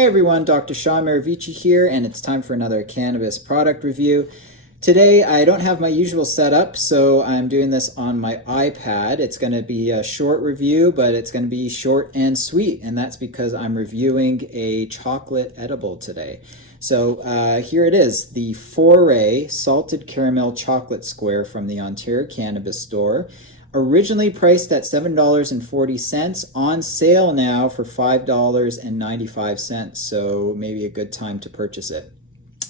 Hey everyone, Dr. Sean Maravici here, and it's time for another cannabis product review. Today I don't have my usual setup, so I'm doing this on my iPad. It's going to be a short review, but it's going to be short and sweet, and that's because I'm reviewing a chocolate edible today. So here it is, the Foray Salted Caramel Chocolate Square from the Ontario Cannabis store. Originally priced at $7.40, on sale now for $5.95, so maybe a good time to purchase it.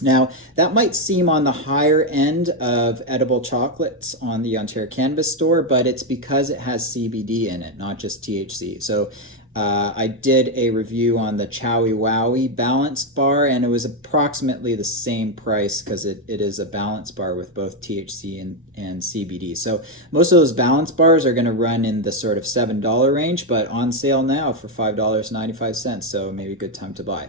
Now, that might seem on the higher end of edible chocolates on the Ontario Cannabis store, but it's because it has CBD in it, not just THC. So I did a review on the Chowie Wowie balanced bar, and it was approximately the same price because it is a balanced bar with both THC and CBD. So most of those balanced bars are going to run in the sort of $7 range, but on sale now for $5.95, so maybe a good time to buy.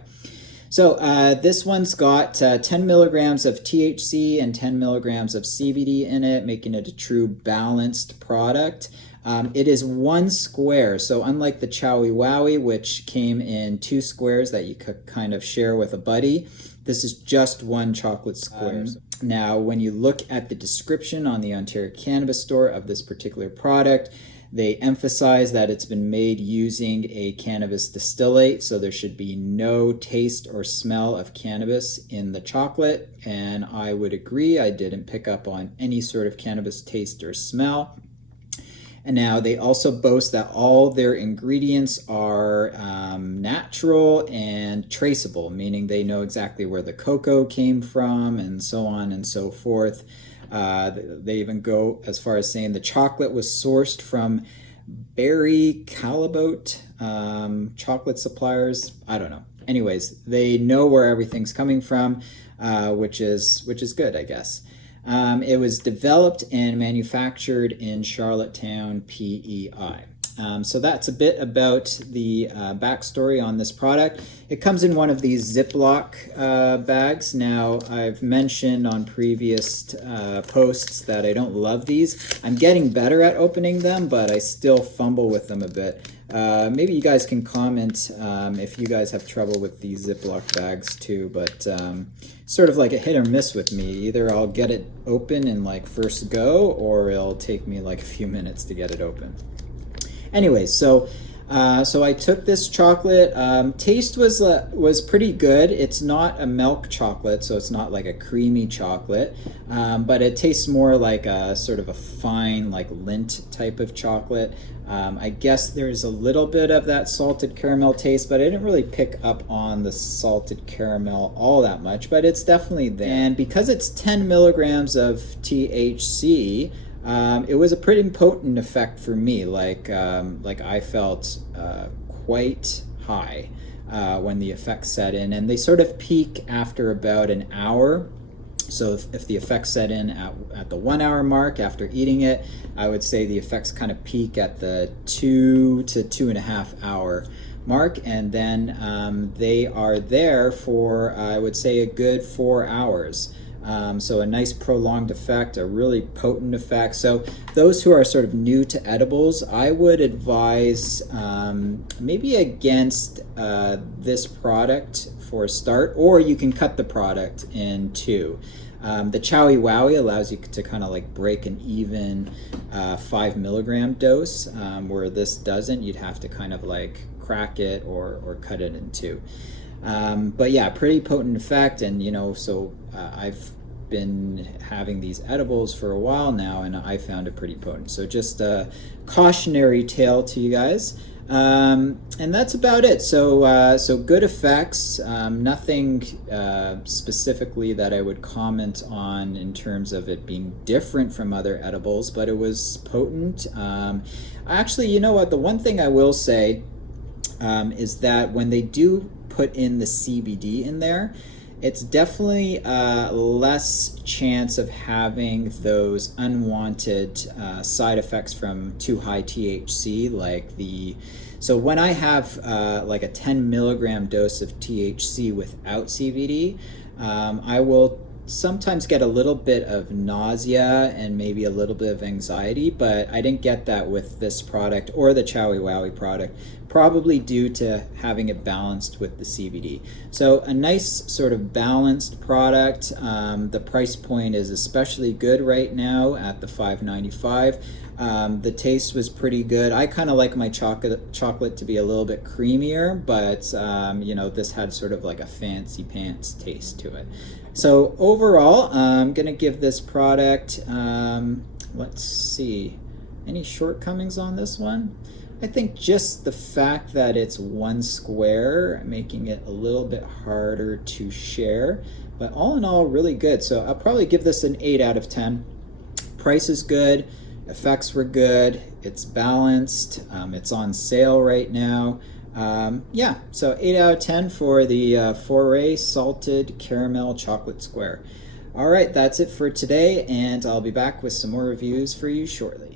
So this one's got 10 milligrams of THC and 10 milligrams of CBD in it, making it a true balanced product. It is one square, so unlike the Chowie Wowie, which came in two squares that you could kind of share with a buddy, this is just one chocolate square. Now, when you look at the description on the Ontario Cannabis store of this particular product, they emphasize that it's been made using a cannabis distillate, so there should be no taste or smell of cannabis in the chocolate, and I would agree. I didn't pick up on any sort of cannabis taste or smell. And now they also boast that all their ingredients are natural and traceable, meaning they know exactly where the cocoa came from and so on and so forth. They even go as far as saying the chocolate was sourced from Berry Calabote chocolate suppliers. I don't know. Anyways, they know where everything's coming from, which is good, I guess. It was developed and manufactured in Charlottetown, PEI. So that's a bit about the backstory on this product. It comes in one of these Ziploc bags. Now, I've mentioned on previous posts that I don't love these. I'm getting better at opening them, but I still fumble with them a bit. Maybe you guys can comment if you guys have trouble with these Ziploc bags too, but sort of like a hit or miss with me. Either I'll get it open in like first go, or it'll take me like a few minutes to get it open. Anyways, so I took this chocolate. Taste was pretty good. It's not a milk chocolate, so it's not like a creamy chocolate, but it tastes more like a sort of a fine, like lint type of chocolate. I guess there's a little bit of that salted caramel taste, but I didn't really pick up on the salted caramel all that much, but it's definitely there. And because it's 10 milligrams of THC, it was a pretty potent effect for me. Like I felt quite high when the effects set in, and they sort of peak after about an hour. So if the effects set in at the 1 hour mark after eating it, I would say the effects kind of peak at the 2 to 2.5 hour mark, and then they are there for, I would say, a good 4 hours. So a nice prolonged effect, a really potent effect. So those who are sort of new to edibles, I would advise maybe against this product for a start, or you can cut the product in two. The Chowie Wowie allows you to kind of like break an even 5 milligram dose, where this doesn't. You'd have to kind of like crack it or cut it in two. But yeah, pretty potent effect, and so I've been having these edibles for a while now, and I found it pretty potent. So just a cautionary tale to you guys, and that's about it. So good effects. Nothing specifically that I would comment on in terms of it being different from other edibles, but it was potent. Actually, you know what? The one thing I will say is that when they do put in the CBD in there, it's definitely less chance of having those unwanted side effects from too high THC, so when I have like a 10 milligram dose of THC without CBD, I will sometimes get a little bit of nausea and maybe a little bit of anxiety, but I didn't get that with this product or the Chowie Wowie product, probably due to having it balanced with the CBD. So a nice sort of balanced product. The price point is especially good right now at the $5.95. The taste was pretty good. I kind of like my chocolate to be a little bit creamier, but you know, this had sort of like a fancy pants taste to it. So overall, I'm gonna give this product, let's see, any shortcomings on this one? I think just the fact that it's one square, making it a little bit harder to share, but all in all, really good. So I'll probably give this an 8 out of 10. Price is good, effects were good, it's balanced, it's on sale right now. Yeah, so 8 out of 10 for the Foray Salted Caramel Chocolate Square. All right, that's it for today, and I'll be back with some more reviews for you shortly.